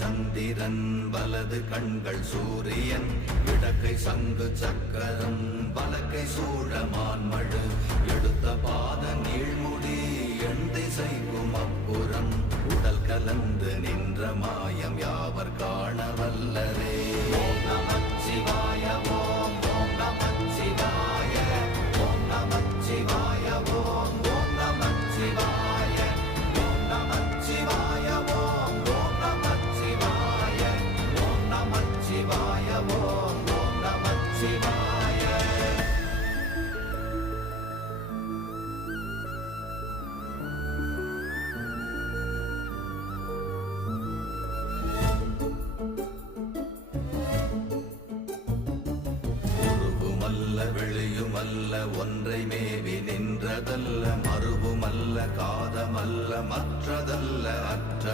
சந்திரன் வலது கண்கள் சூரியன் இடக்கை சங்கு சக்கரம் பலக்கை சூழமான்மழு எடுத்த பாத நீழ்முடி எண் திசைக்கும் அப்புறம் உடல் கலந்து நின்ற மாயம் யாவர் காண வல்லரே. ஓம் நமச்சிவாய ஓம் ஓம் நமச்சிவாய ஓம் நமச்சிவாய ஓம் ஓம் நமச்சிவாய ஓம் நமச்சிவாய ஓம் ஓம் நமச்சிவாய ஓம் நமச்சிவாய ஓம் ஓம் நமச்சிவாய. வெளியுமல்ல ஒன்றை மேவி நின்றதல்ல மறுவுமல்ல காதமல்ல மற்றதல்ல அற்ற